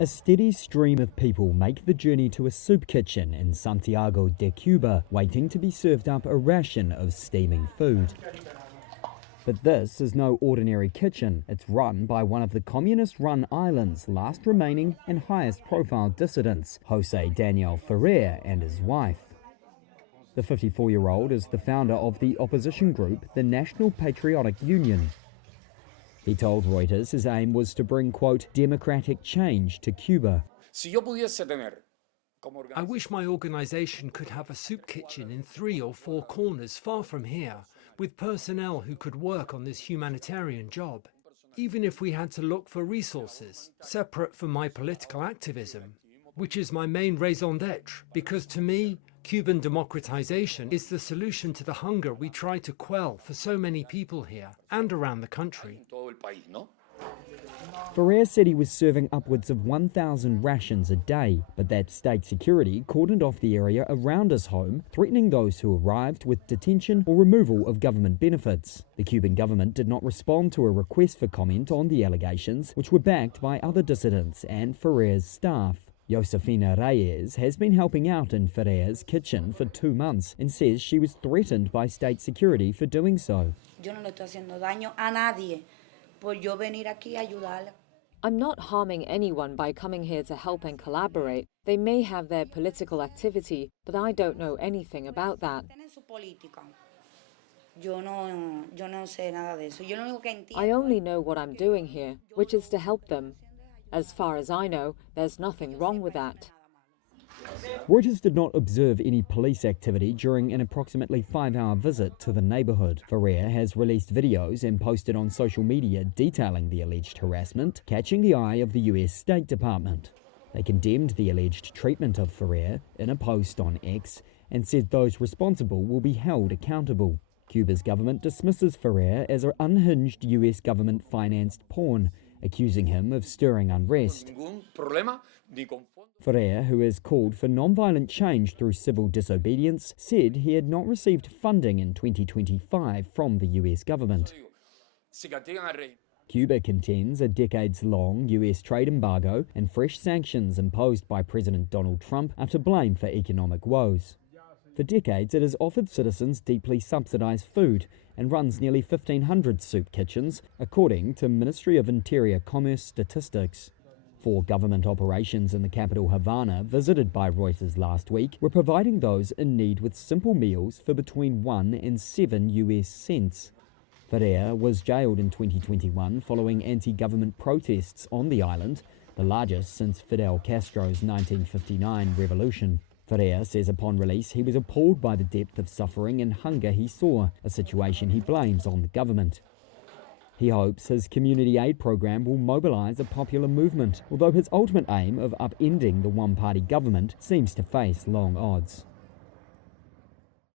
A steady stream of people make the journey to a soup kitchen in Santiago de Cuba, waiting to be served up a ration of steaming food. But this is no ordinary kitchen. It's run by one of the communist-run island's last remaining and highest-profile dissidents, Jose Daniel Ferrer and his wife. The 54-year-old is the founder of the opposition group, the National Patriotic Union. He told Reuters his aim was to bring, quote, democratic change to Cuba. I wish my organization could have a soup kitchen in 3 or 4 corners far from here, with personnel who could work on this humanitarian job. Even if we had to look for resources, separate from my political activism, which is my main raison d'etre, because to me, Cuban democratization is the solution to the hunger we try to quell for so many people here and around the country. Ferrer said he was serving upwards of 1,000 rations a day, but that state security cordoned off the area around his home, threatening those who arrived with detention or removal of government benefits. The Cuban government did not respond to a request for comment on the allegations, which were backed by other dissidents and Ferrer's staff. Josefina Reyes has been helping out in Ferrer's kitchen for 2 months and says she was threatened by state security for doing so. I'm not harming anyone by coming here to help and collaborate. They may have their political activity, but I don't know anything about that. I only know what I'm doing here, which is to help them. As far as I know, there's nothing wrong with that. Reuters did not observe any police activity during an approximately 5-hour visit to the neighbourhood. Ferrer has released videos and posted on social media detailing the alleged harassment, catching the eye of the US State Department. They condemned the alleged treatment of Ferrer in a post on X and said those responsible will be held accountable. Cuba's government dismisses Ferrer as an unhinged US government-financed pawn, accusing him of stirring unrest. Ferrer, who has called for non-violent change through civil disobedience, said he had not received funding in 2025 from the US government. Cuba contends a decades-long US trade embargo and fresh sanctions imposed by President Donald Trump are to blame for economic woes. For decades, it has offered citizens deeply subsidized food and runs nearly 1,500 soup kitchens, according to Ministry of Interior Commerce statistics. 4 government operations in the capital Havana, visited by Reuters last week, were providing those in need with simple meals for between 1 and 7 US cents. Ferrer was jailed in 2021 following anti-government protests on the island, the largest since Fidel Castro's 1959 revolution. Ferrer says upon release he was appalled by the depth of suffering and hunger he saw, a situation he blames on the government. He hopes his community aid program will mobilize a popular movement, although his ultimate aim of upending the one-party government seems to face long odds.